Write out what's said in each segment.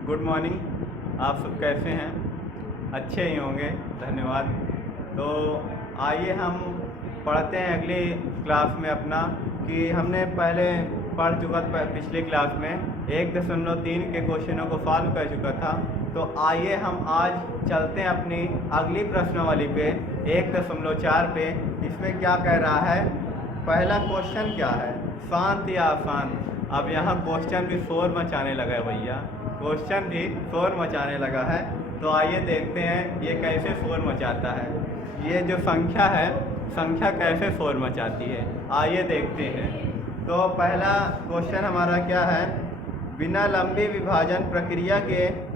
Good morning. आप सब कैसे हैं? अच्छे ही होंगे, धन्यवाद। तो आइए हम पढ़ते हैं अगली क्लास में अपना कि हमने पहले पढ़ चुका था पिछली क्लास में 1.3 के क्वेश्चनों को सॉल्व कर चुका था। तो आइए हम आज चलते हैं अपनी अगली प्रश्नावली पे 1.4 पे। इसमें क्या कह रहा है? पहला क्वेश्चन क्या है? शांत या अशांत? अब यहाँ क्वेश्चन भी शोर मचाने लगा है भैया, क्वेश्चन भी शोर मचाने लगा है। तो आइए देखते हैं ये कैसे शोर मचाता है। ये जो संख्या है, संख्या कैसे शोर मचाती है, आइए देखते हैं। तो पहला क्वेश्चन हमारा क्या है? बिना लंबी विभाजन प्रक्रिया के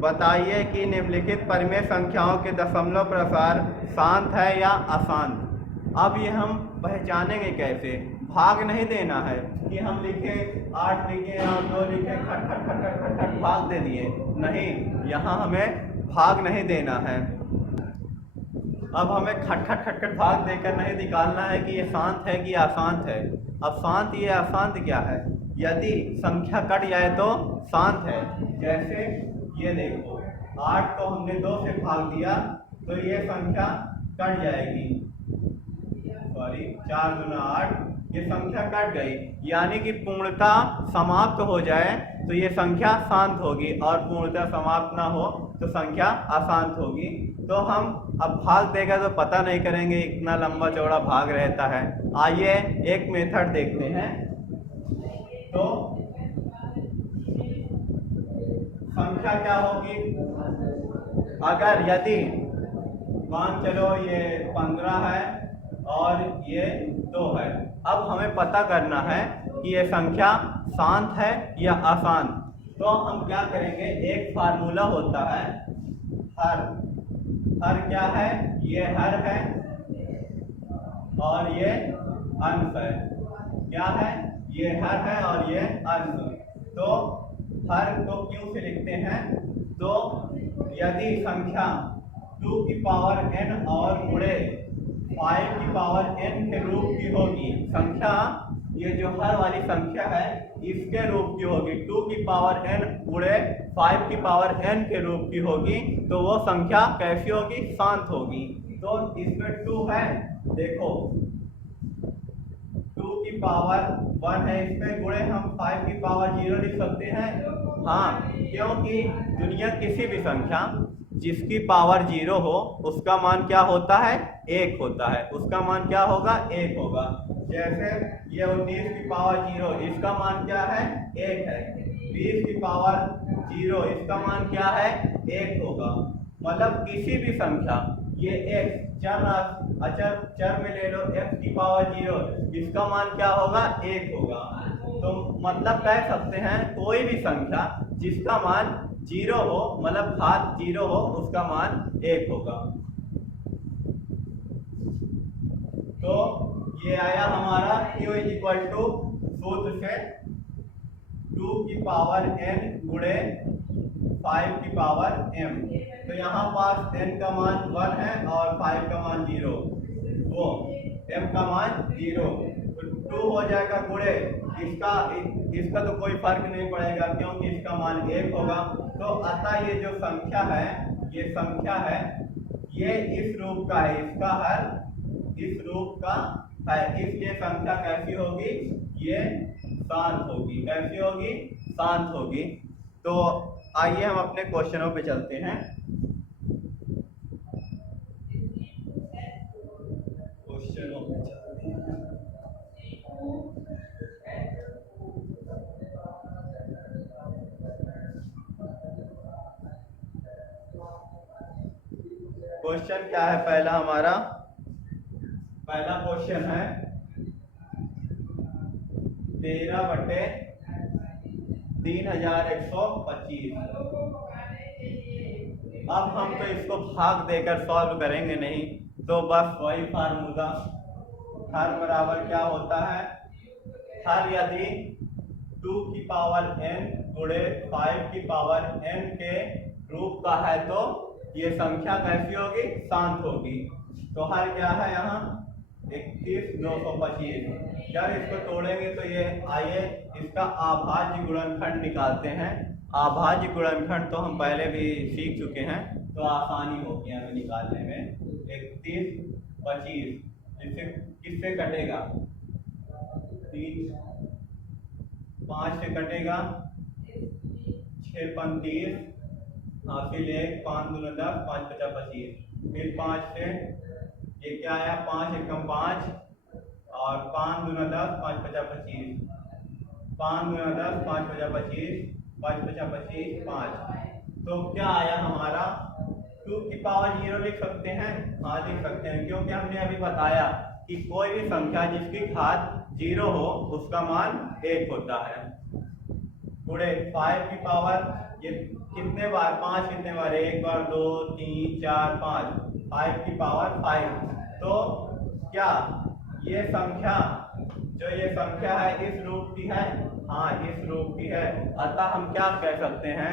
बताइए कि निम्नलिखित परिमेय संख्याओं के दशमलव प्रसार शांत है या अशांत। अब ये हम पहचानेंगे कैसे? भाग नहीं देना है कि हम लिखे 8 लिखे और 2 लिखे, खट खट खट खट खट खट भाग दे दिए, नहीं, यहाँ हमें भाग नहीं देना है। अब हमें खट खट खट खट भाग देकर नहीं निकालना है कि ये शांत है कि अशांत है। अब शांत या अशांत क्या है? यदि संख्या कट जाए तो शांत है। जैसे ये देखो, 8 को हमने 2 से भाग दिया तो ये संख्या कट जाएगी, सॉरी 4 दूना 8, ये संख्या कट गई, यानी कि पूर्णता समाप्त हो जाए तो ये संख्या शांत होगी, और पूर्णता समाप्त ना हो तो संख्या अशांत होगी। तो हम अब भाग देगा तो पता नहीं करेंगे, इतना लंबा चौड़ा भाग रहता है। आइए एक मेथड देखते हैं। तो संख्या क्या होगी? अगर यदि मान चलो ये 15 है और ये 2 है, अब हमें पता करना है कि ये संख्या शांत है या अशांत। तो हम क्या करेंगे? एक फार्मूला होता है हर। हर क्या है? ये हर है और ये अंश है। क्या है? ये हर है और ये अंश। तो हर को क्यों से लिखते हैं? तो यदि संख्या 2 की पावर n और गुणे 5 की पावर n के रूप की होगी, संख्या ये जो हर वाली संख्या है इसके रूप की होगी, 2 की पावर n गुणे 5 की पावर n के रूप की होगी, तो वो संख्या कैसी होगी? शांत होगी। तो इसमें 2 है, देखो 2 की पावर 1 है, इसमें गुणे हम 5 की पावर 0 लिख सकते हैं। हाँ, क्योंकि दुनिया किसी भी संख्या जिसकी पावर 0 हो उसका मान क्या होता है? 1 होता है। उसका मान क्या होगा? 1 होगा। जैसे ये 19 की पावर 0, इसका मान क्या है? 1 है। 20 की पावर 0, इसका मान क्या है? 1 होगा। मतलब किसी भी संख्या, ये x चर में ले लो, x की पावर 0, इसका मान क्या होगा? 1 होगा। तो मतलब कह सकते हैं कोई भी संख्या जिसका मान 0 हो, मतलब घात 0 हो, उसका मान 1 होगा। तो ये आया हमारा q इक्वल टू सूत्र से 2 की पावर n गुणे 5 की पावर m। तो यहाँ पास n का मान 1 है और 5 का मान 0, वो m का मान 0, तो 2 हो जाएगा गुणे इसका तो कोई फर्क नहीं पड़ेगा क्योंकि इसका मान 1 होगा। तो अतः ये जो संख्या है, ये संख्या है, ये इस रूप का है, इसका हर इस रूप का है, इसलिए संख्या कैसी होगी? ये शांत होगी। कैसी होगी? शांत होगी। तो आइए हम अपने क्वेश्चनों पे चलते हैं। क्वेश्चनों पे चलते हैं। क्वेश्चन क्या है? पहला हमारा पहला क्वेश्चन है 13/3125। अब हम तो इसको भाग देकर सॉल्व करेंगे नहीं, तो बस वही फार्मूला, हर बराबर क्या होता है? हर यदि 2 की पावर n गुणे 5 की पावर n के रूप का है तो ये संख्या कैसी होगी? शांत होगी। तो हर क्या है यहाँ? 21,925। जब इसको तोड़ेंगे तो ये, आइए इसका अभाज्य गुणनखंड निकालते हैं। अभाज्य गुणनखंड तो हम पहले भी सीख चुके हैं, तो आसानी होगी हमें निकालने में। 31 25 इससे किससे कटेगा? 3 5 से कटेगा, 6 35 हासिल 1 5 दूना 10 5 50 25, फिर 5 से ये क्या आया 5 एकम 5 और 5 दूना 10 5 50 25, 5 दूना 10 5 50 25 5 50 25 5, तो क्या आया हमारा 2 की पावर 0 लिख सकते हैं। हाँ लिख सकते हैं, क्योंकि हमने अभी बताया कि कोई भी संख्या जिसकी घात 0 हो उसका मान 1 होता है। गुणे 5 की पावर, ये कितने बार 5 कितने बार 1 बार 2 3 4 5, 5 की पावर 5, तो क्या ये संख्या जो ये संख्या है इस रूप की है? हाँ इस रूप की है। अतः हम क्या कह सकते हैं,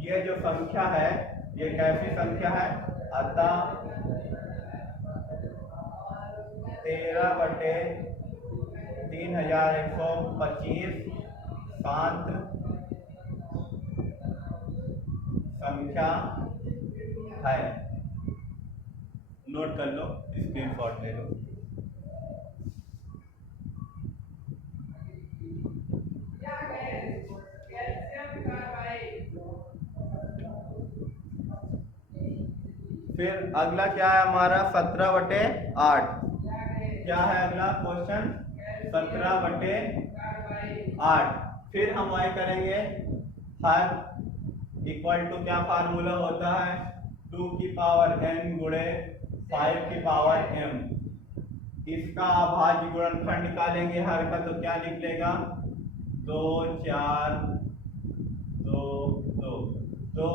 ये जो संख्या है ये कैसी संख्या है? अतः 13/3125 शांत संख्या है। नोट कर लो, स्क्रीनशॉट ले लो। फिर अगला क्या है हमारा 17/8। क्या है अगला क्वेश्चन? 17/8। फिर हम वही करेंगे, हर इक्वल टू क्या फार्मूला होता है? 2 की पावर n गुणे 5 की पावर m। इसका अभाज्य गुणनखंड निकालेंगे हर का, तो क्या निकलेगा? 2 4 2 2, तो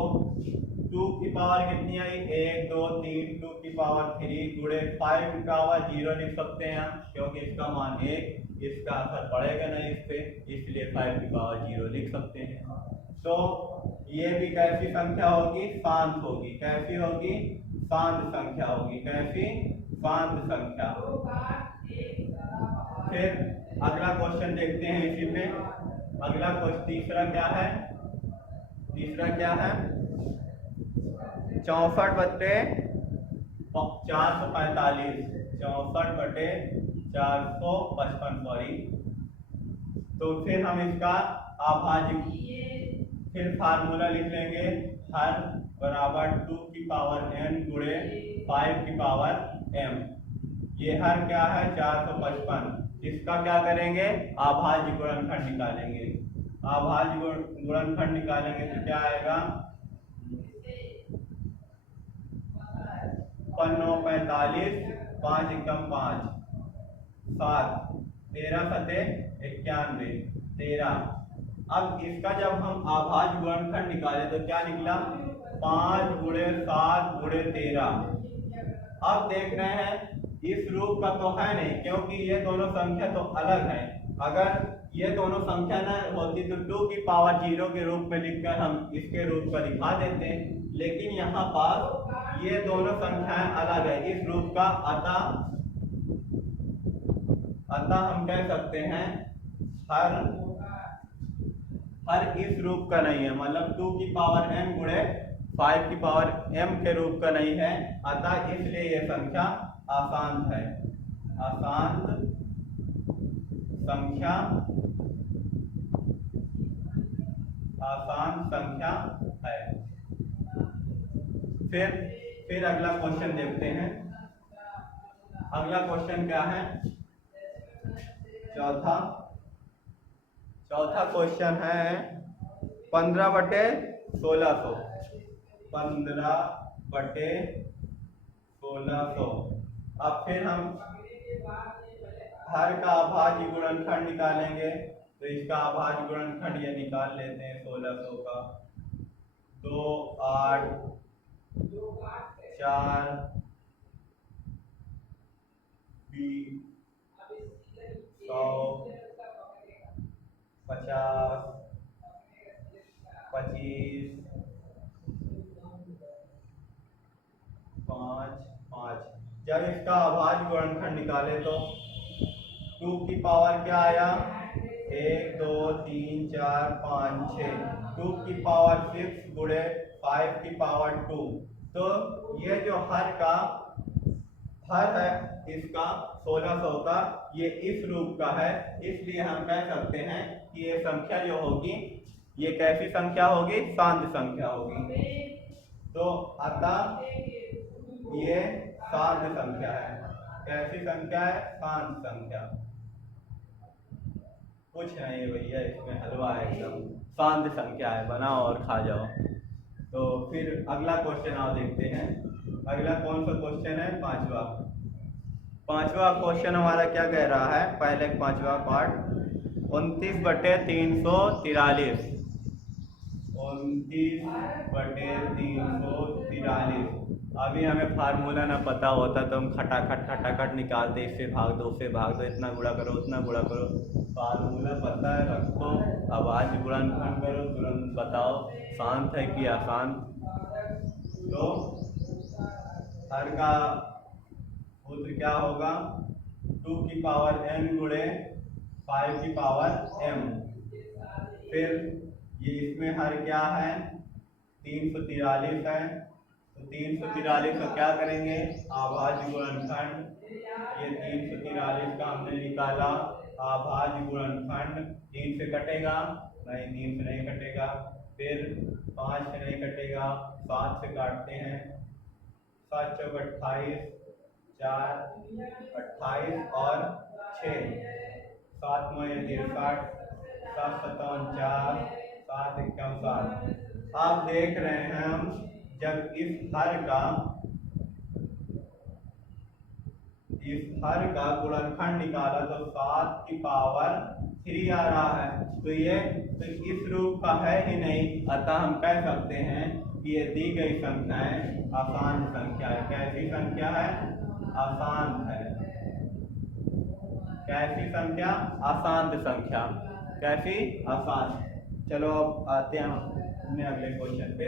2 की पावर कितनी आई? 1 2 3, 2 की पावर 3 गुणे 5 की पावर 0 लिख सकते हैं हम, क्योंकि इसका मान 1, इसका असर पड़ेगा नहीं इस पे, इसलिए 5 की पावर 0 लिख सकते हैं। तो ये भी कैसी संख्या होगी? शांत होगी। कैसी होगी? शांत संख्या होगी। कैसी? शांत संख्या। फिर अगला क्वेश्चन देखते हैं इसी पे। अगला क्वेश्चन तीसरा क्या है? तीसरा क्या है? 64/445, 64/455 सॉरी। तो फिर हम इसका अभाज्य, फिर फार्मूला लिख लेंगे, हर बराबर 2 की पावर n गुणे 5 की पावर m। ये हर क्या है? 455। इसका क्या करेंगे? अभाज्य गुणनखंड निकालेंगे। अभाज्य गुणनखंड निकालेंगे तो क्या आएगा? 945 5 एकम 5 7, 13 सते 91 13। अब इसका जब हम अभाज्य गुणनखंड निकाले तो क्या निकला? 5 गुणे 7 गुणे 13। अब देख रहे हैं इस रूप का तो है नहीं, क्योंकि ये दोनों संख्या तो अलग है। अगर ये दोनों संख्या न होती तो 2 की पावर 0 के रूप में लिखकर हम इसके रूप को दिखा देते, लेकिन यहाँ पर ये दोनों संख्याएं अलग है इस रूप का। अतः हम कह सकते हैं हर इस रूप का नहीं है, मतलब 2 की पावर m गुणे 5 की पावर m के रूप का नहीं है। अतः इसलिए यह संख्या अशांत है। अशांत संख्या, अशांत संख्या है। फिर अगला क्वेश्चन देखते हैं। अगला क्वेश्चन क्या है? चौथा क्वेश्चन है 15/1600। 15/1600। अब फिर हम हर का अभाज्य गुणनखंड निकालेंगे, तो इसका अभाज्य गुणनखंड ये निकाल लेते हैं 1600 का। 2 8 4 20 100 50 25 5 5। जब इसका अभाज्य गुणनखंड निकाले तो 2 की पावर क्या आया? 1 2 3 4 5 6। 2 की पावर 6 गुणे 5 की पावर 2। तो ये जो हर है इसका 1600 का, ये इस रूप का है, इसलिए हम कह सकते हैं कि ये संख्या जो होगी ये कैसी संख्या होगी, शांत संख्या होगी। तो अतः ये शांत संख्या है। कैसी संख्या है, शांत संख्या। कुछ नहीं भैया, इसमें हलवा है एकदम, शांत संख्या है, बनाओ और खा जाओ। तो फिर अगला क्वेश्चन आप देखते हैं। अगला कौन सा क्वेश्चन है, पांचवा क्वेश्चन हमारा क्या कह रहा है, पहले पांचवा पार्ट 29/343। 29/343। अभी हमें फार्मूला ना पता होता तो हम खटाखट निकालते, इससे भाग दो उससे भाग दो, इतना गुणा करो उतना गुणा करो। फार्मूला पता है रखो, आवाज गुणनखंड करो, तुरंत बताओ शांत है कि अशांत। तो हर का सूत्र क्या होगा, 2 की पावर n गुणे 5 की पावर m। फिर ये इसमें हर क्या है, 343 है, तो 343 का क्या करेंगे, अभाज्य गुणनखंड। ये 343 का हमने निकाला अभाज्य गुणनखंड, 3 से कटेगा नहीं, 3 से नहीं कटेगा। फिर 5 से नहीं कटेगा, 7 से काटते हैं, 7 चौक 28, 4 28 और 6, 7 9 63, 7 57 4, 7 51 7। आप देख रहे हैं हम जब इस हर का गुणनखंड निकाला तो 7 की पावर 3 आ रहा है। तो ये तो इस रूप का है ही नहीं, अतः हम कह सकते हैं कि ये दी गई संख्याएं अशांत संख्या है। कैसी संख्या है, अशांत है। कैसी संख्या, अशांत संख्या। कैसी, अशांत। चलो अब आते हैं अपने अगले क्वेश्चन पे।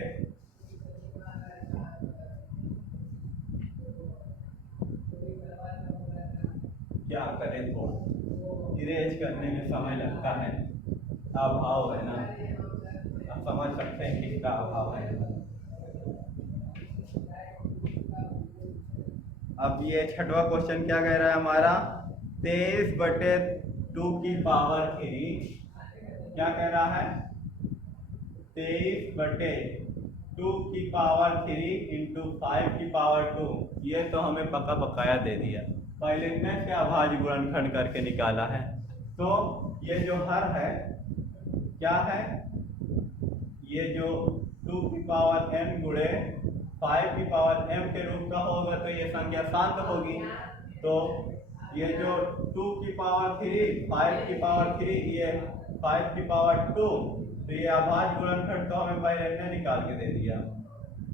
क्या करें, थोड़ा इरेज करने में समय लगता है, अभाव है ना, आप समझ सकते हैं किसका अभाव है। अब ये छठवां क्वेश्चन क्या कह रहा है हमारा, 23/2 की पावर 3। क्या कह रहा है, 23/2 की पावर 3 इंटू 5 की पावर 2। ये तो हमें पक्का बकाया दे दिया, पहले में से अभाज्य गुणनखंड करके निकाला है। तो ये जो हर है क्या है, ये जो 2 की पावर n गुणे 5 की पावर m के रूप का होगा तो ये संख्या शांत होगी। तो ये जो 2 की पावर 3, 5 की पावर 3, ये 5 की पावर 2, तो ये अभाज्य गुणनखंड तो हमें पहले ने निकाल के दे दिया।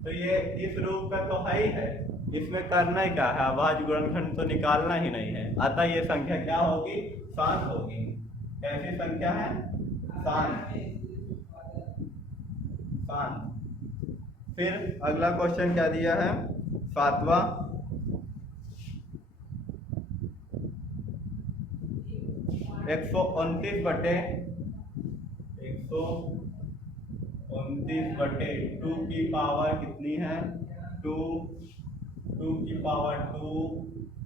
तो ये इस रूप का तो है ही है, इसमें करना ही क्या है, अभाज्य गुणनखंड तो निकालना ही नहीं है। अतः ये संख्या क्या होगी, शांत होगी। कैसी संख्या है, शांत। फिर अगला क्वेश्चन क्या दिया है, सातवां, 129/2 की पावर कितनी है, 2 की पावर 2,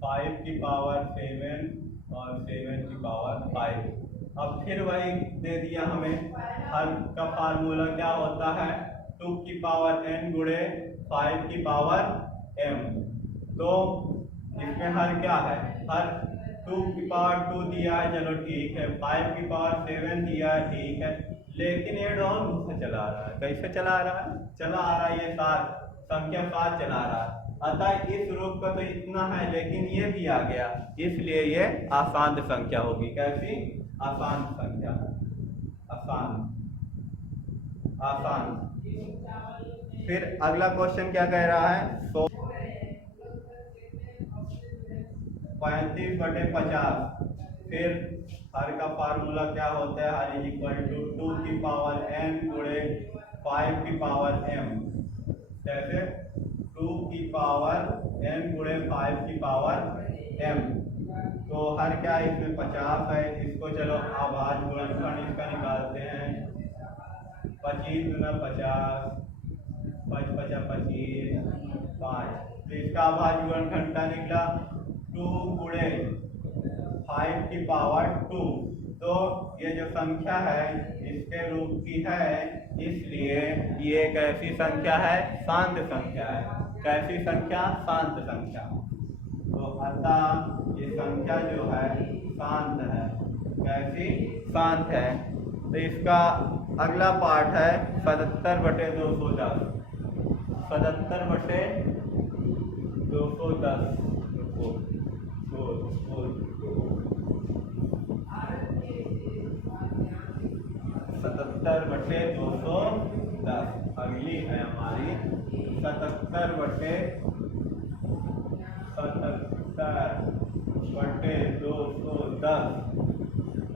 5 की पावर 7 और 7 की पावर 5। अब फिर वही दे दिया हमें, हर का फार्मूला क्या होता है, 2 की पावर n गुणे 5 की पावर m। तो इसमें हर क्या है, हर 2 की पावर 2 दिया है, चलो ठीक है, 5 की पावर 7 दिया है, ठीक है, लेकिन ये डाउन से चला आ रहा है। कैसे चला आ रहा है, चला आ रहा है ये 7, संख्या 7 चला आ रहा है। अतः इस रूप का तो इतना है, लेकिन ये भी आ गया, इसलिए ये अशांत संख्या होगी। कैसी, अशांत संख्या, अशांत। फिर अगला क्वेश्चन क्या कह रहा है, 35/50। फिर हर का फार्मूला क्या होता है, हर इज इक्वल टू 2 की पावर n गुणे 5 की पावर m। जैसे 2 की पावर n गुणे 5 की पावर m। तो हर क्या इसमें 50 है, इसको चलो अभाज्य गुणनखंड इसका निकालते हैं। 25 दूना 50, 5 पचा 25, 5। तो इसका अभाज्य गुणनखंड क्या निकला? 2 गुणे 5 की पावर 2। तो ये जो संख्या है इसके रूप की है, इसलिए ये एक ऐसी संख्या है, शांत संख्या है। कैसी संख्या? शांत संख्या। तो अतः ये संख्या जो है शांत है। कैसी? शांत है। तो इसका अगला पार्ट है 77/210। 77/210। 77/210। अगली है हमारी 77/210।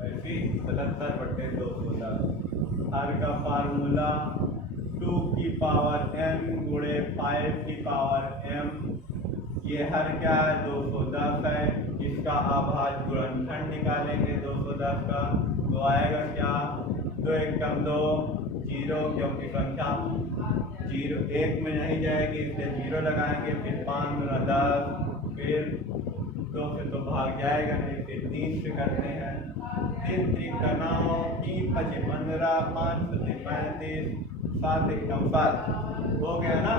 ऐसी 77/210। हर का फार्मूला 2 की पावर m गुणे 5 की पावर m। ये हर क्या है? 210 है। इसका अभाज्य गुणनखंड निकालेंगे 210 का, तो आएगा क्या? 2 एकम 2, 0, क्योंकि संख्या 0 1 में नहीं जाएगी इसलिए 0 लगाएंगे। फिर 5 गुना 10, फिर 2 से तो भाग जाएगा नहीं, फिर 3 से करते हैं। 3 3 का 9, 3 5 15, 5 7 35, 7 एकम 7। हो गया ना?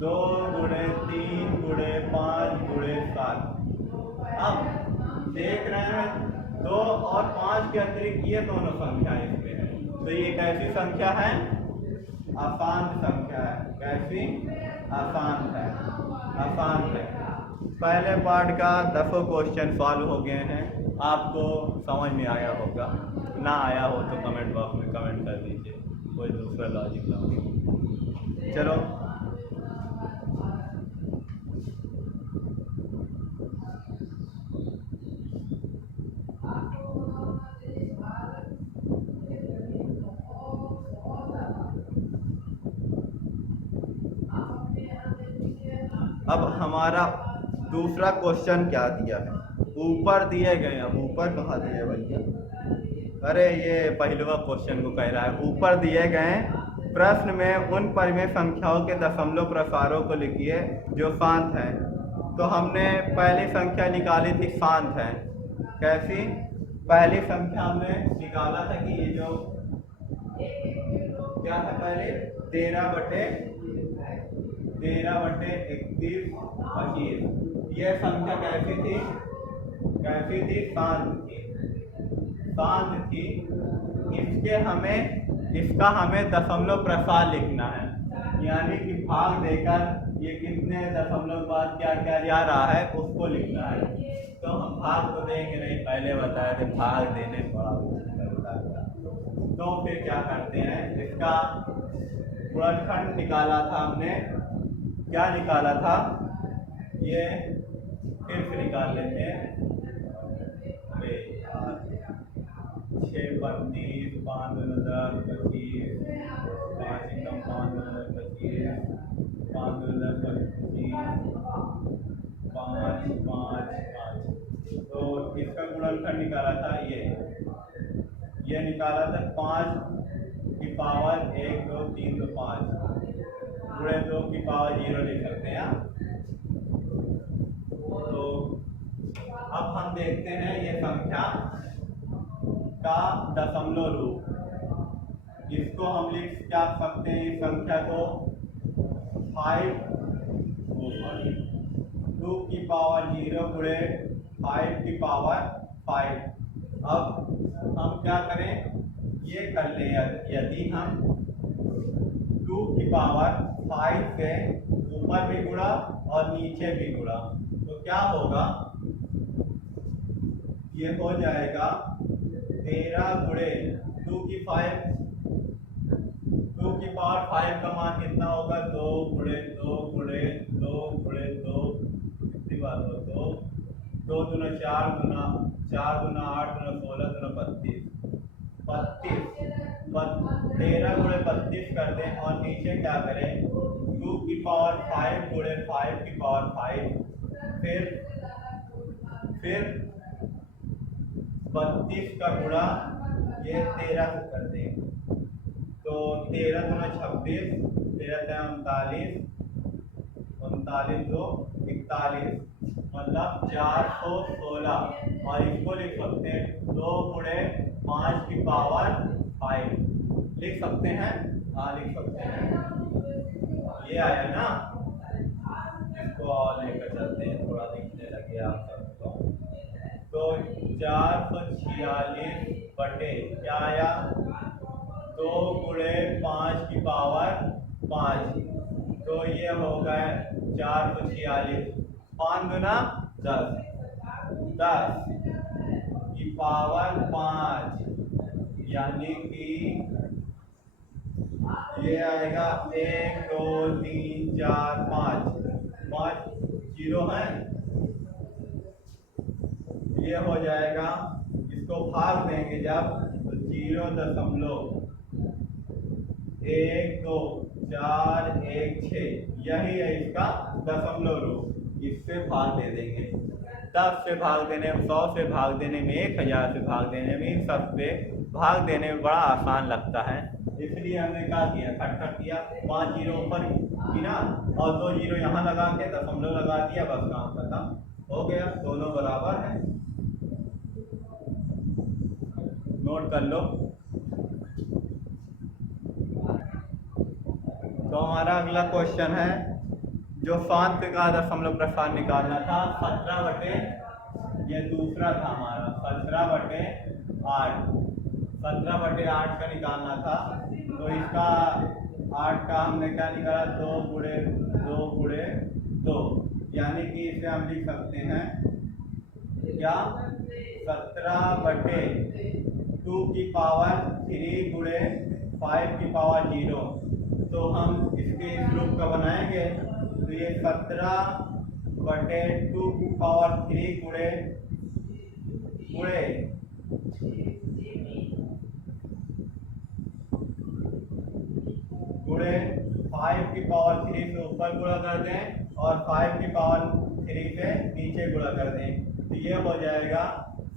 2 गुणे 3 गुणे 5 गुणे 7। अब देख रहे हैं 2 और 5 के अतिरिक्त ये दोनों संख्या इसमें है। तो ये कैसी संख्या है? अशांत संख्या है। कैसी? अशांत है। अशांत है। पहले पार्ट का 10 क्वेश्चन सॉल्व हो गए हैं। आपको समझ में आया होगा। ना आया हो तो कमेंट बॉक्स में कमेंट कर दीजिए, कोई दूसरा लॉजिक ना हो। चलो अब हमारा दूसरा क्वेश्चन क्या दिया है? ऊपर दिए गए। अब ऊपर कहाँ दिए भैया? अरे ये पहलवा क्वेश्चन को कह रहा है। ऊपर दिए गए प्रश्न में उन परिमेय संख्याओं के दशमलव प्रसारों को लिखिए जो शांत हैं। तो हमने पहली संख्या निकाली थी शांत है। कैसी? पहली संख्या हमने निकाला था कि ये जो क्या था पहले 13/31/25। ये संख्या कैसी थी? कैसी थी? शांत थी। शांत थी। इसका हमें दशमलव प्रसार लिखना है, यानी कि भाग देकर ये कितने दशमलव बाद क्या क्या जा रहा है उसको लिखना है। तो हम भाग तो देंगे नहीं, पहले बताया थे भाग देने बड़ा लगता है। तो फिर क्या करते हैं? इसका गुणनखंड निकाला था हमने। क्या निकाला था? ये फिर से निकाल लेते हैं। 6 32, 5 10 25, 5 एकम 5 10 25, 5 10 25, 5 5 5। तो इसका गुणनखंड निकाला था ये निकाला था 5 की पावर 1 2 3 2 5 गुणे 2 की पावर 0 लिख सकते हैं। तो अब हम देखते हैं ये संख्या का दशमलव रूप। इसको हम लिख क्या सकते हैं? इस संख्या को 2 की पावर 0 गुणे 5 की पावर 5। अब हम क्या करें? ये कर ले, यदि हम 2 की पावर 5 से ऊपर भी गुणा और नीचे भी गुणा तो क्या होगा? ये हो जाएगा 13 गुणे 2 की पावर 5 का मान कितना होगा? 2 गुणे 2 गुणे 2 गुणे 2, कितनी बार हो? 2 दूना 4 गुना 4 गुना 8 गुना 16 गुना 32। 13 गुणे 32 कर दें और नीचे क्या करें? 2 की पावर 5 गुणे 5 की पावर 5, फिर 32 का गुणा ये 13 से कर दें। तो 13 दूना 26, 13 39, 39 2 41, मतलब 416। और इसको लिख सकते हैं 2 गुणे 5 की पावर 5, लिख सकते हैं। हाँ लिख सकते हैं, ये आया ना। इसको और लेकर चलते हैं, थोड़ा दिखने लगे आप सबको। तो 446 बटे क्या आया, 2 गुणे 5 की पावर 5, तो ये हो गए 446, 5 दूना 10, 10 की पावर 5, यानी कि ये आएगा 1 2 3 4 5, 5 जीरो है, ये हो जाएगा। इसको भाग देंगे जब तो 0.12416, यही है इसका दशमलव रूप। इससे भाग दे देंगे, 10 से भाग देने में, 100 से भाग देने में, 1000 से भाग देने में, इन सब से भाग देने में बड़ा आसान लगता है। इसलिए हमने क्या किया, खटखट किया, 5 जीरो ऊपर गिना और 2 जीरो यहाँ लगा के दशमलव लगा दिया, बस काम खत्म हो गया, दोनों बराबर हैं। नोट कर लो। तो हमारा अगला क्वेश्चन है, जो शांत का दशमलव प्रसार निकालना था 17 बटे, ये दूसरा था हमारा 17/8, 17/8 का निकालना था। तो इसका 8 का हमने क्या निकाला, 2 गुणे 2 गुणे 2, यानी कि इसे हम लिख सकते हैं क्या, 17/2 की पावर 3 गुणे 5 की पावर 0। तो हम इसके इस रूप का बनाएंगे, तो ये 17/2 की पावर 3 गुणे गुणे 5 की पावर 3 से ऊपर गुणा कर दें और 5 की पावर 3 से नीचे गुणा कर दें, तो ये हो जाएगा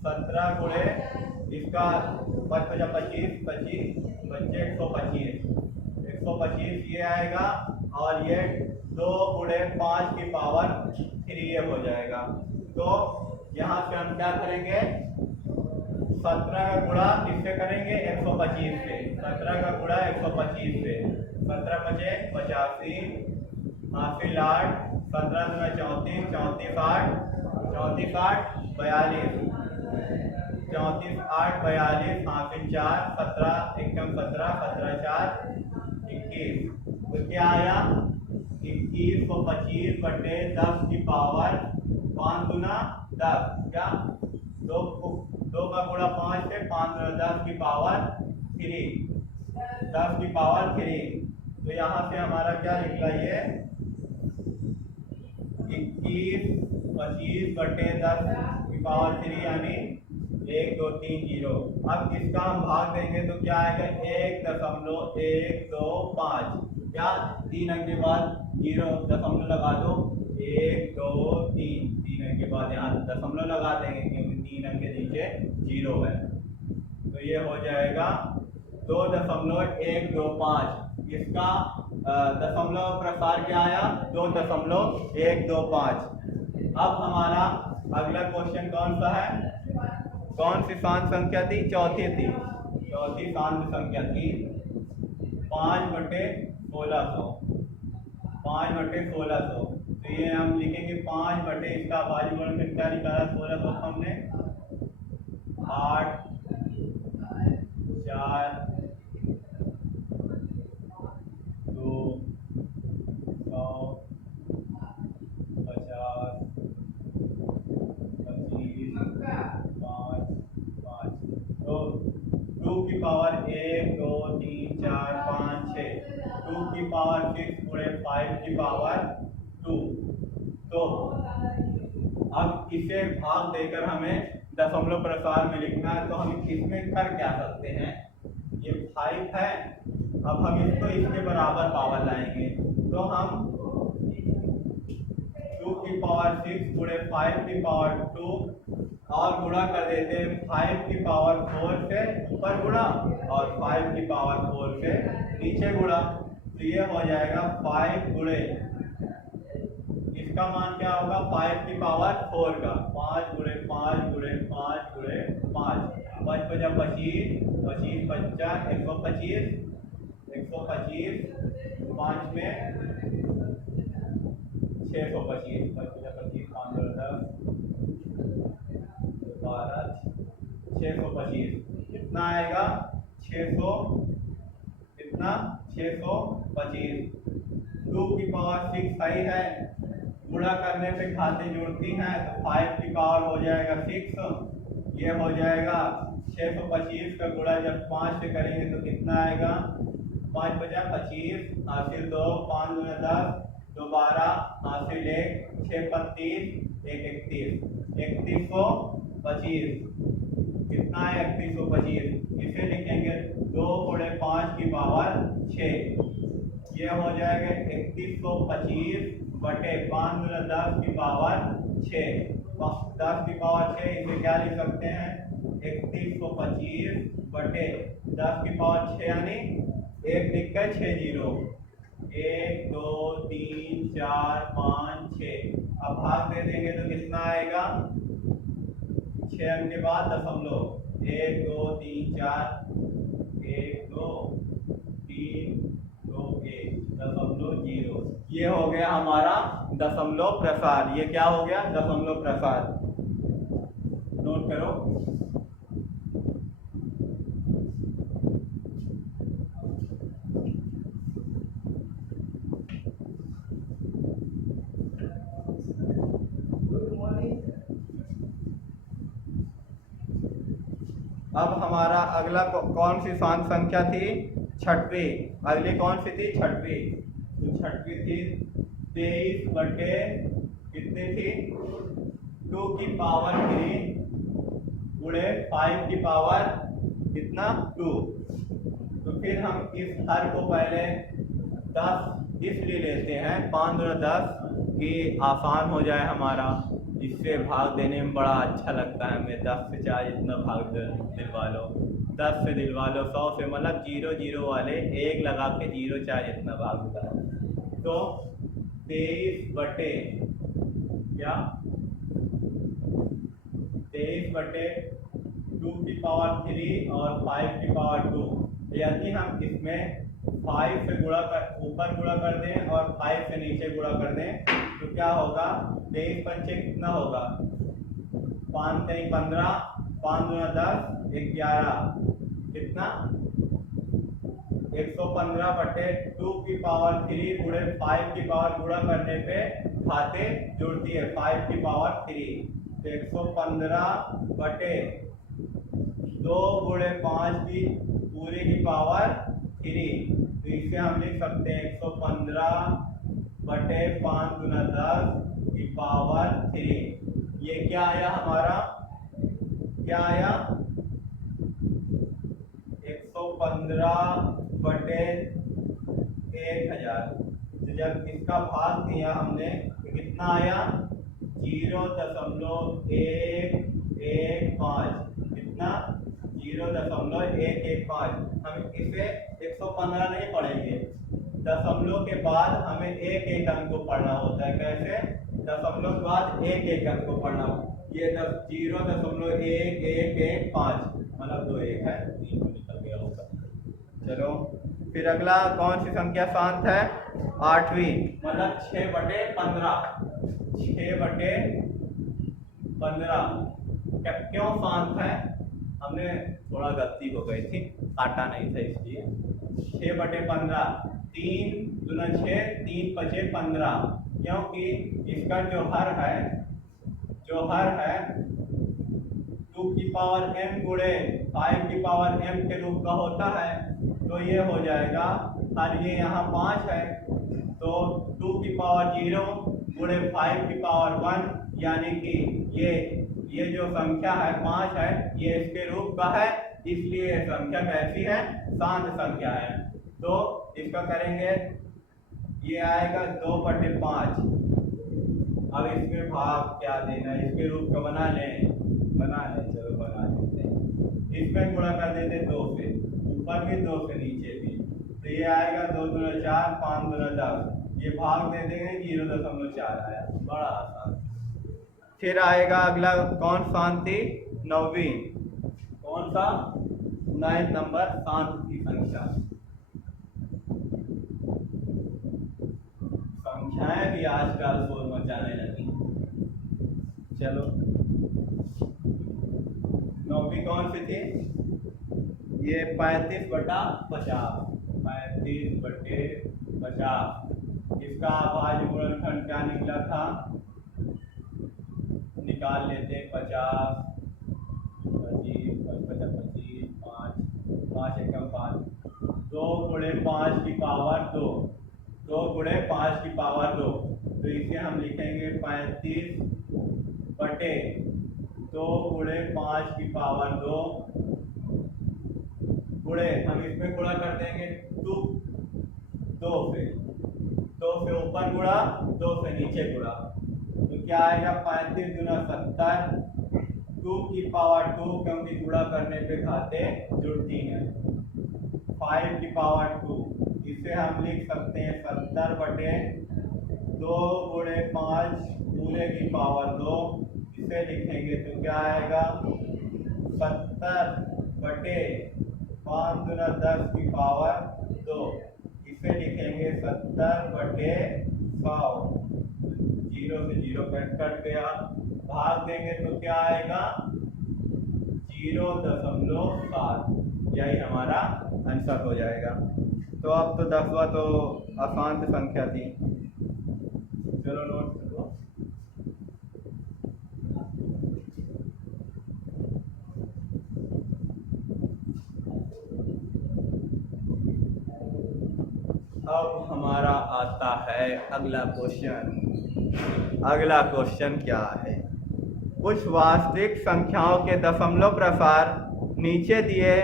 17 गुणे इसका 25 25 बच्चे 125 ये आएगा, और ये 2 गुणे 5 की पावर 3 ये हो जाएगा। तो यहाँ से हम क्या करेंगे, 17 का गुणा किससे करेंगे, 125 से, 17 का गुणा 125 से, 17 बचे 85, हासिल 8, 17 दूना 34, 34 8, 34 8 42, 34 8 42, हासिल 4, 17 एकम 17, 17 4 21। तो क्या आया, 21 को 25 बटे 10 की पावर 5 दूना 10, क्या 2 का गुणा 5 से, 5 दूना 10 की पावर 3, 10 की पावर 3। तो यहाँ से हमारा क्या निकला, ये 21 25 बटे 10 की पावर 3, यानी 1 2 3 0। अब इसका हम भाग देंगे तो क्या आएगा, 1.125, क्या 3 अंक के बाद 0 दशमलव लगा दो, 1 2 3 अंक के बाद यहाँ दशमलव लगा देंगे क्योंकि 3 अंक के नीचे 0 है। तो ये हो जाएगा 2.125, इसका दशमलव प्रसार क्या आया, 2.125। अब हमारा अगला क्वेश्चन कौन सा है, कौन सी शांत संख्या थी, चौथी थी, चौथी शांत संख्या थी 5/1600, 5/1600। तो ये हम लिखेंगे 5 इसका भाज्यगुणन में क्या निकाला, 1600 हमने 8 4 2 100 50 25 5 5। तो 2 की पावर 1 2 3 4 5 6, 2 की पावर 6 गुणे 5 की पावर 2। तो अब इसे भाग देकर हमें दशमलव प्रसार में लिखना है, तो हम इसमें कर क्या सकते हैं, ये 5 है, अब हम इसको इसके बराबर पावर लाएंगे, तो हम 2 की पावर 6 गुणे 5 की पावर 2 और गुणा कर देते हैं 5 की पावर 4 से ऊपर गुणा और 5 की पावर 4 से नीचे गुणा। तो ये हो जाएगा 5 गुणे, इसका मान क्या होगा 5 की पावर 4 का 5 गुणे 5 गुणे 5 गुणे 5, 5 पचा 25, 25 पंचा 125, 125, 5 में 625, 5 पचा 25, 5 10, 12, 625, कितना आएगा 600, कितना 625। 2 की पावर 6 सही है, गुणा करने पे खाते जुड़ती हैं तो 5 की पावर हो जाएगा 6, ये हो जाएगा 625 का गुणा जब 5 से करेंगे तो कितना आएगा 5 पचा 25, हासिल 2, 5 दूना 10, 2 12, हासिल 1, 6 35, 1 31, 3125, कितना है 3125, इसे लिखेंगे 2 गुणे 5 की पावर 6, ये हो जाएगा 3125 बटे 5 गुना 10 की पावर 6, 10 की पावर 6, इसे क्या लिख सकते हैं 3125 बटे 10 की पावर 6, यानी 1 लिख कर 6 जीरो, 1 2 3 4 5 6, अब भाग दे देंगे तो कितना आएगा 6 अंक के बाद दशमलव, 1 2 3 4, 1 2 3 2 1, दशमलव 0, ये हो गया हमारा दशमलव प्रसार। ये क्या हो गया दशमलव प्रसार, नोट करो। अब हमारा अगला कौन सी शांत संख्या थी, छठवीं। अगली कौन सी थी, छठवीं। तो छठवीं थी 23 बटे कितनी थी 2 की पावर 3 गुणे 5 की पावर कितना 2। तो फिर हम इस हर को पहले 10 इसलिए लेते हैं 5 दूना 10 कि आसान हो जाए हमारा, इससे भाग देने में बड़ा अच्छा लगता है। हमें 10 से चाहे जितना भाग दिलवा लो, 10 से दिलवा लो, 100 से, मतलब 0 0 वाले 1 लगा के 0 चाहे जितना भाग होता है। तो 23 बटे क्या 23 बटे 2 की पावर 3 और 5 की पावर 2, यदि हम इसमें 5 से गुणा कर ऊपर गुणा कर दें और 5 से नीचे गुणा कर दें तो क्या होगा 23 पंचे कितना होगा 5 3 15, 5 दूना 10, 11, कितना 115 बटे 2 की पावर 3 गुणे 5 की पावर गुणा करने पे खाते जुड़ती है 5 की पावर 3, तो 115 बटे 2 गुणे 5 की पूरी की पावर 3, तो इसे हम लिख सकते हैं 115 बटे 5 गुना 10 की पावर 3। ये क्या आया हमारा, क्या आया 115 बटे 1000। तो जब इसका भाग दिया हमने तो कितना आया 0.115, कितना 0.115। हम इसे 115 नहीं पढ़ेंगे, दशमलव के बाद हमें एक एक अंक को पढ़ना होता है। कैसे, दशमलव के बाद एक एक अंक को पढ़ना। ये 0.1115 मतलब 2 1 है, 3 को निकल गया होगा। चलो फिर अगला कौन सी संख्या शांत है, 8वीं, मतलब 6 बटे 15, 6 बटे 15 क्यों शांत है, हमने थोड़ा गलती हो गई थी, काटा नहीं था इसलिए। 6 बटे 15, 3 दूना 6, 3 पचे 15, क्योंकि इसका जो हर है 2 की पावर m गुणे 5 की पावर m के रूप का होता है। तो ये हो जाएगा, और ये यहाँ 5 है तो 2 की पावर 0 गुणे 5 की पावर 1, यानी कि ये जो संख्या है 5 है, ये इसके रूप का है, इसलिए ये संख्या कैसी है, शांत संख्या है। तो इसका करेंगे, ये आएगा 2 बटे 5, अब इसमें भाग क्या देना है, इसके रूप का बना लें, चलो बना लेते हैं। इसमें गुणा कर देते 2 से, ऊपर भी 2 से नीचे भी, तो ये आएगा 2 दूना 4, 5 दूना 10, ये भाग दे देंगे 0.4 आया, बड़ा आसान। फिर आएगा अगला, कौन शांति 9वीं, कौन सा 9 नंबर शांत की संख्या। संख्याएं भी आजकल शोर मचाने लगी। चलो 9वीं कौन सी थी, ये 35/50, 35/50। इसका अभाज्य गुणनखंड क्या निकला था, निकाल लेते 50, 25, 25, 5, 5 एकम 5, 2 गुणे 5 की पावर 2, 2 गुणे 5 की पावर 2, तो इसे हम लिखेंगे 35/2 गुणे 5 की पावर 2 गुणे, हम इसमें गुणा कर देंगे 2 से, 2 से ऊपर गुणा 2 से नीचे गुणा, तो क्या आएगा 35 गुना 70, 2 की पावर 2, क्योंकि गुणा करने पे घाते जुड़ती हैं, 5 की पावर 2, इसे हम लिख सकते हैं 70/2 गुणे 5 पूरे की पावर 2, इसे लिखेंगे तो क्या आएगा 70/5 गुना 10 की पावर 2, इसे लिखेंगे 70/100, 0 से 0 कट गया, भाग देंगे तो क्या आएगा 0.7, यही हमारा आंसर हो जाएगा। तो अब तो 10वां तो आसान संख्या थी, चलो नोट करो। अब हमारा आता है अगला क्वेश्चन। अगला क्वेश्चन क्या है, कुछ वास्तविक संख्याओं के दशमलव प्रसार नीचे दिए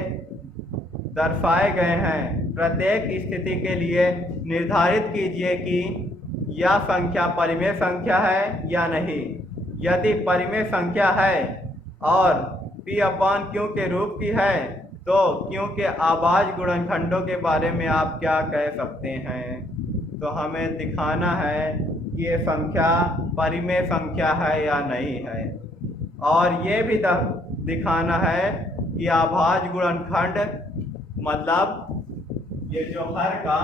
दर्शाए गए हैं, प्रत्येक स्थिति के लिए निर्धारित कीजिए कि यह संख्या परिमेय संख्या है या नहीं। यदि परिमेय संख्या है और P/Q के रूप की है तो Q के अभाज्य गुणनखंडों के बारे में आप क्या कह सकते हैं। तो हमें दिखाना है कि ये संख्या परिमेय संख्या है या नहीं है, और ये भी दिखाना है कि अभाज्य गुणनखंड मतलब ये जो हर का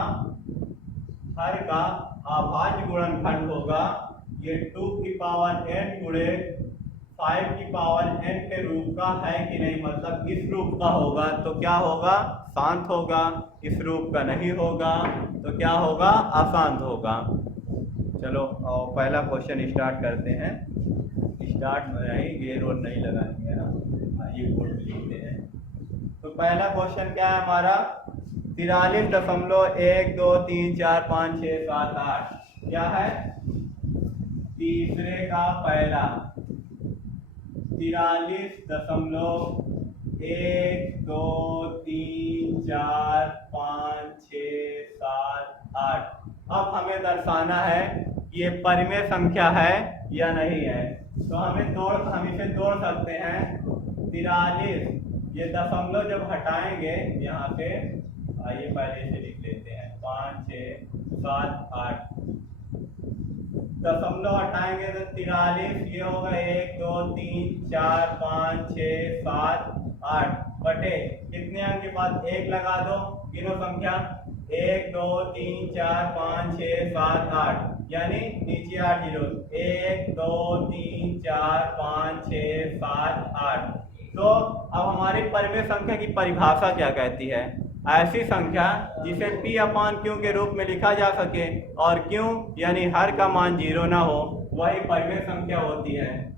अभाज्य गुणनखंड होगा ये 2 की पावर n गुणे 5 की पावर n के रूप का है कि नहीं, मतलब इस रूप का होगा तो क्या होगा शांत होगा, इस रूप का नहीं होगा तो क्या होगा अशांत होगा। चलो पहला क्वेश्चन स्टार्ट करते हैं। स्टार्ट में नहीं, ये रोड नहीं लगानी है ना, ये बोर्ड लिखते हैं। तो पहला क्वेश्चन क्या है हमारा 43.1234567 क्या है, तीसरे का पहला 43.1234567 अब हमें दर्शाना है कि ये परिमेय संख्या है या नहीं है। तो हम इसे तोड़ सकते हैं। 43 ये दशमलव जब हटाएंगे यहाँ से, आइए पहले इसे लिख लेते हैं 5 6 7 8, दशमलव हटाएंगे तो 43 ये होगा 1 2 3 4 5 6 7 8 बटे कितने अंक के बाद 1 लगा दो, गिनो संख्या 1 2 3 4 5 6 7 8, यानी नीचे 8 जीरो, 1 2 3 4 5 6 7 8। तो अब हमारी परिमेय संख्या की परिभाषा क्या कहती है, ऐसी संख्या जिसे P/Q के रूप में लिखा जा सके और Q यानी हर का मान 0 ना हो, वही परिमेय संख्या होती है।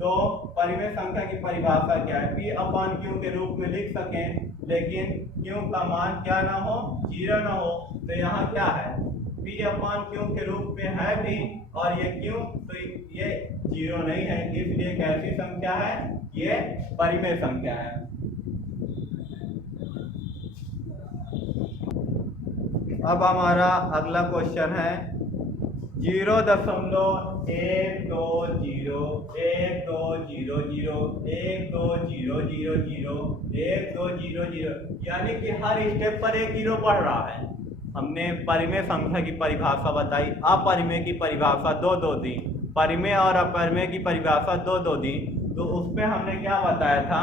तो परिमेय संख्या की परिभाषा क्या है, P/Q के रूप में लिख सकें लेकिन Q का मान क्या ना हो, 0 ना हो। तो यहाँ क्या है P/Q के रूप में है भी और ये Q तो ये 0 नहीं है, इसलिए कैसी संख्या है, ये परिमेय संख्या है। अब हमारा अगला क्वेश्चन है 0.120012001200 यानी कि हर स्टेप पर एक जीरो बढ़ रहा है। हमने परिमेय संख्या की परिभाषा बताई, अपरिमेय की परिभाषा दो दी, परिमेय और अपरिमेय की परिभाषा दो दी। तो उसमें हमने क्या बताया था,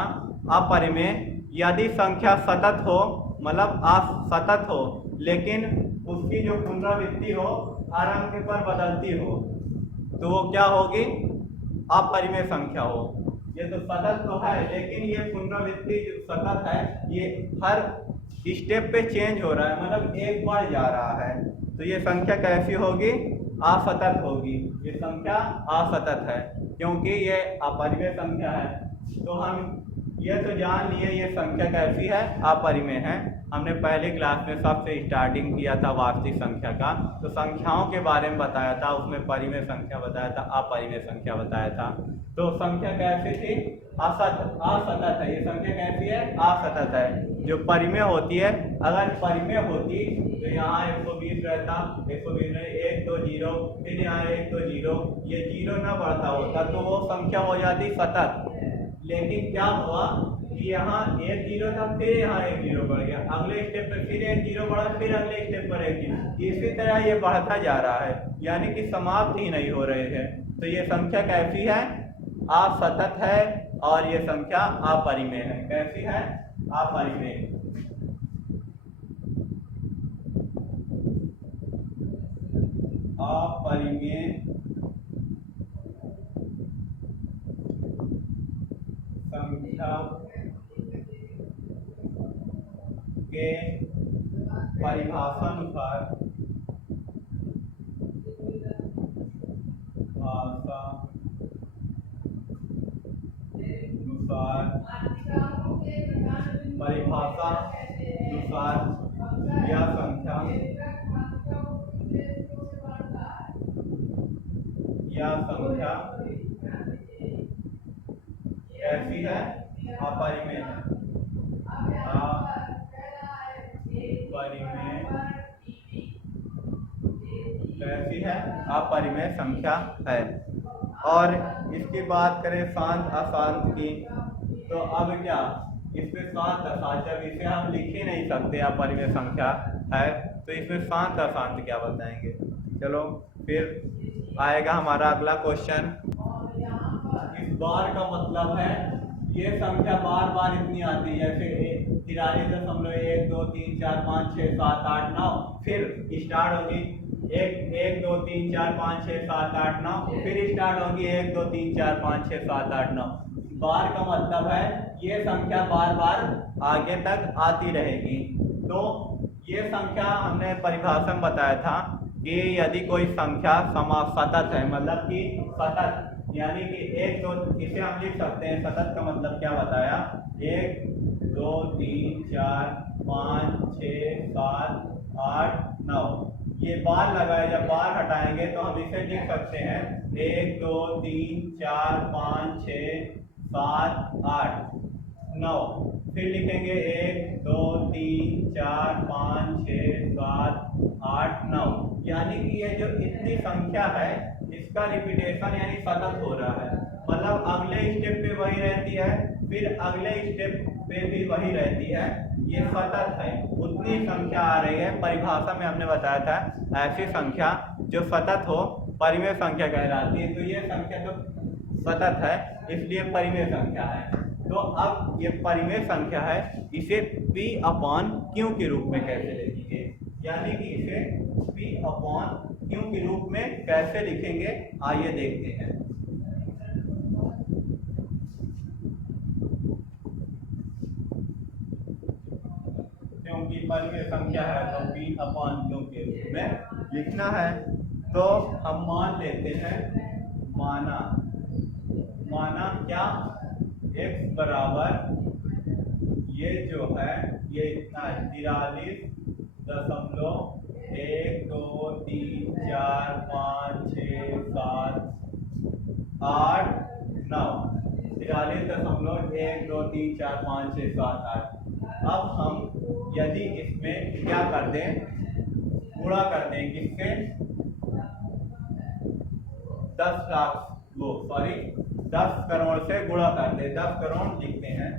अपरिमेय यदि संख्या सतत हो, मतलब असतत हो, लेकिन उसकी जो पुनरावृत्ति हो हर अंक पर बदलती हो, तो वो क्या होगी, अपरिमेय संख्या हो। ये तो सतत तो है, लेकिन ये पुनरावृत्ति जो सतत है ये हर स्टेप पे चेंज हो रहा है, मतलब एक बार जा रहा है, तो ये संख्या कैसी होगी, असतत होगी। ये संख्या असतत है क्योंकि ये अपरिमेय संख्या है। तो हम ये तो जान लिए ये संख्या कैसी है, अपरिमेय है। हमने पहली क्लास में सबसे स्टार्टिंग किया था वास्तविक संख्या का, तो संख्याओं के बारे में बताया था, उसमें परिमेय संख्या बताया था, अपरिमेय संख्या बताया था। तो संख्या कैसी थी, असतत है। ये संख्या कैसी है, असतत है। जो परिमेय होती है, अगर परिमेय होती तो यहाँ 120 रहता, 120 नहीं, 1 2 0, फिर यहाँ 1 2 0, ये जीरो ना बढ़ता होता तो वो संख्या हो जाती सतत। लेकिन क्या हुआ कि यहाँ 1 0 था, फिर यहाँ 1 0 बढ़ गया, अगले स्टेप पर फिर 1 0 बढ़ा, फिर अगले स्टेप पर 1 0, इसी तरह ये बढ़ता जा रहा है, यानी कि समाप्त ही नहीं हो रहे हैं। तो ये संख्या कैसी है, असतत है, और ये संख्या अपरिमेय है। कैसी है, अपरिमेय। अपरिमेय संख्या के परिभाषानुसार परिभाषा अनुसार यह संख्या कैसी है, अपरिमेय है। अपरिमेय कैसी है, अपरिमेय संख्या है। और इसकी बात करें शांत अशांत की, तो अब क्या, इसमें शांत अशांत, जब इसे हम लिख ही नहीं सकते अपरिमेय संख्या है, तो इसमें शांत अशांत क्या बताएंगे। चलो फिर आएगा हमारा अगला क्वेश्चन। इस बार का मतलब है ये संख्या बार बार इतनी आती है, जैसे 43.1 2 3 4 5 6 7 8 9, फिर स्टार्ट होगी 1 1 2 3 4 5 6 7 8 9, फिर स्टार्ट होगी 1 2 3 4 5 6 7 8 9। बार का मतलब है ये संख्या बार बार आगे तक आती रहेगी। तो ये संख्या हमने परिभाषा में बताया था कि यदि कोई संख्या सतत है, मतलब कि सतत यानी कि 1 2, इसे हम लिख सकते हैं, सतत का मतलब क्या बताया, 1 2 3 4 5 6 7 8 9, ये बार लगाए, जब बार हटाएंगे तो हम इसे लिख सकते हैं 1 2 3 4 5 6 7 8 9, फिर लिखेंगे 1 2 3 4 5 6 7 8 9, यानी कि ये जो इतनी संख्या है इसका रिपीटेशन यानी सतत हो रहा है, मतलब अगले स्टेप पे वही रहती है, फिर अगले स्टेप पे भी वही रहती है, ये सतत है, उतनी संख्या आ रही है। परिभाषा में हमने बताया था ऐसी संख्या जो सतत हो परिमेय संख्या कहलाती है। तो ये संख्या तो सतत है इसलिए परिमेय संख्या है। तो अब ये परिमेय संख्या है, इसे P/Q के रूप में कैसे लिखेंगे, यानी कि इसे P/Q के रूप में कैसे लिखेंगे, आइए देखते हैं। क्योंकि परिमेय संख्या है तो P/Q के रूप में लिखना है। तो हम मान लेते हैं, माना क्या, x बराबर ये जो है ये इतना 43.1 2 3 4 5 6 7 8 9, 43.1 2 3 4 5 6 7 8। अब हम यदि इसमें क्या कर दें, गुणा कर दें, किससे, 10 लाख वो 10 करोड़ से गुणा कर दे। 10 करोड़ लिखते हैं,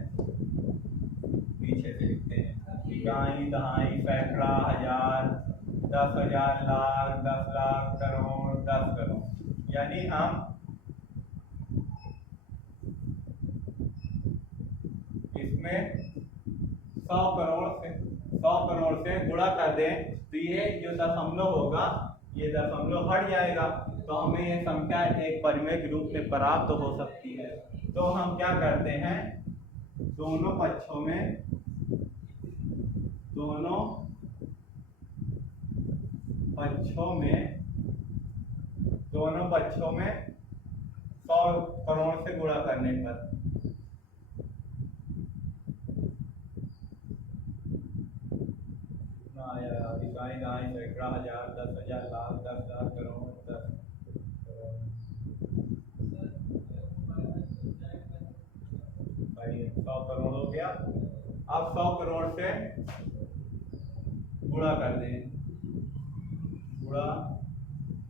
पीछे से लिखते हैं, इकाई, दहाई, सैकड़ा, हजार, 10,000, लाख, 10 लाख, करोड़, 10 करोड़। यानी हम इसमें 100 करोड़ से गुणा कर दें तो ये जो दशमलव होगा ये दशमलव हट जाएगा, तो हमें ये संख्या एक परिमेय के रूप में प्राप्त हो सकती है। तो हम क्या करते हैं, दोनों पक्षों में 100 करोड़ से गुणा करने पर इकाई, दहाई, सैकड़ा, हजार, 10,000, लाख, 10 लाख, करोड़, 10 100 करोड़ हो गया। अब 100 करोड़ से गुणा कर दें, गुणा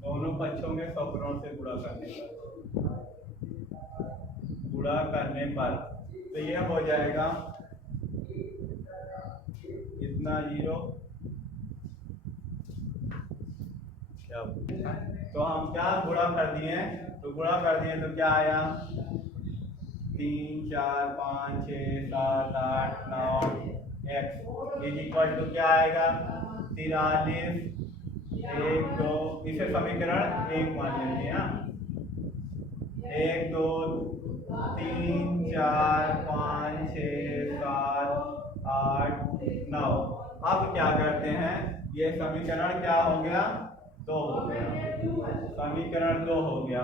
दोनों पक्षों में 100 करोड़ से गुणा करने पर तो यह हो जाएगा इतना जीरो, तो हम क्या गुणा कर दिए, तो क्या आया, 3, 4, 5, 6, 7, 8, 9 x इज इक्वल टू क्या आएगा, 43, 1, 2, इसे समीकरण 1 मान लेते हैं, 1, 2, 3, 4, 5, 6, 7, 8, 9। अब क्या करते हैं, ये समीकरण क्या हो गया, 2 हो गया, समीकरण 2 हो गया।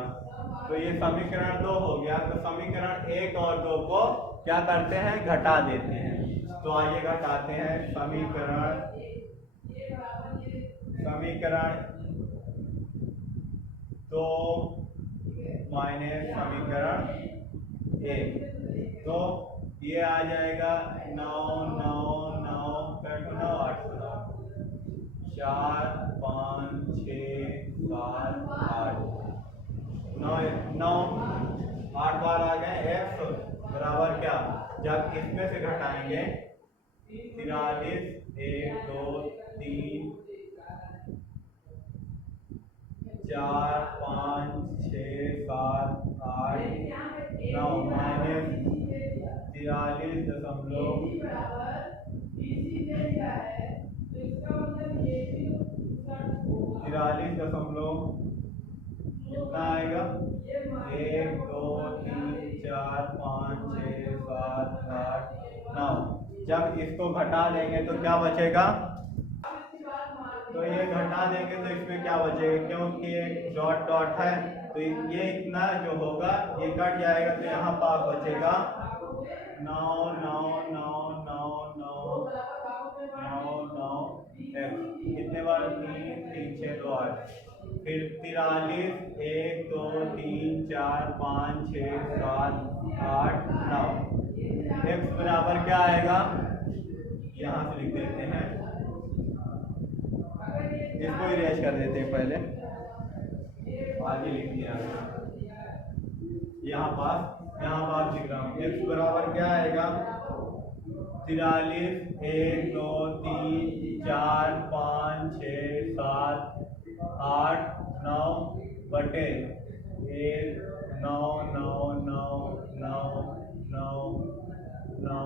तो ये समीकरण 2 हो गया, तो समीकरण 1 और 2 को क्या करते हैं, घटा देते हैं। तो आइए घटाते हैं, समीकरण 2 माइनस समीकरण 1, तो ये आ जाएगा 9, 9, 9, 9, 8, 4, 5, 6, 7, 8, 9 8 बार आ गए, x बराबर क्या, जब इसमें से घटाएंगे 43, 1, 2, 3, 4, 5, 6, 7, 8, 9 माइनस 43 दशमलव कितना आएगा, 1, 2, 3, 4, 5, 6, 7, 8, 9। जब इसको घटा देंगे तो क्या बचेगा, तो ये घटा देंगे तो इसमें क्या बचेगा, क्योंकि एक डॉट डॉट है तो ये इतना जो होगा ये कट जाएगा, तो यहाँ पास बचेगा 9, 9, 9, 9, 9, 9, 9 कितने बार, 3, 3, 6, 2, 8, फिर 43, 1, 2, 3, 4, 5, 6, 7, 8, 9। x बराबर क्या आएगा, यहाँ से लिख देते हैं, इसको इरेज कर देते हैं पहले, आगे लिख दिया, यहाँ पास लिख रहा हूँ, x बराबर क्या आएगा, 43, 1, 2, 3, 4, 5, 6, 7, 8, 9 बटे 1, 9, 9, 9, 9, 9, 9,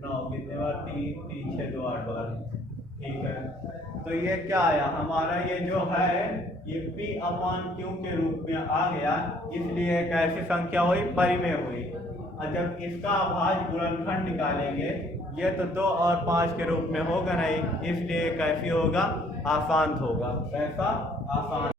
9 कितने बार, 3, 3, 6, 2, 8 बार, ठीक है। तो ये क्या आया हमारा, ये जो है ये P/Q के रूप में आ गया, इसलिए एक ऐसी संख्या हुई, परिमेय हुई। और जब इसका अभाज्य गुणनखंड निकालेंगे, ये तो 2 और 5 के रूप में होगा नहीं, इसलिए कैसी होगा, आसान होगा, कैसा, आसान।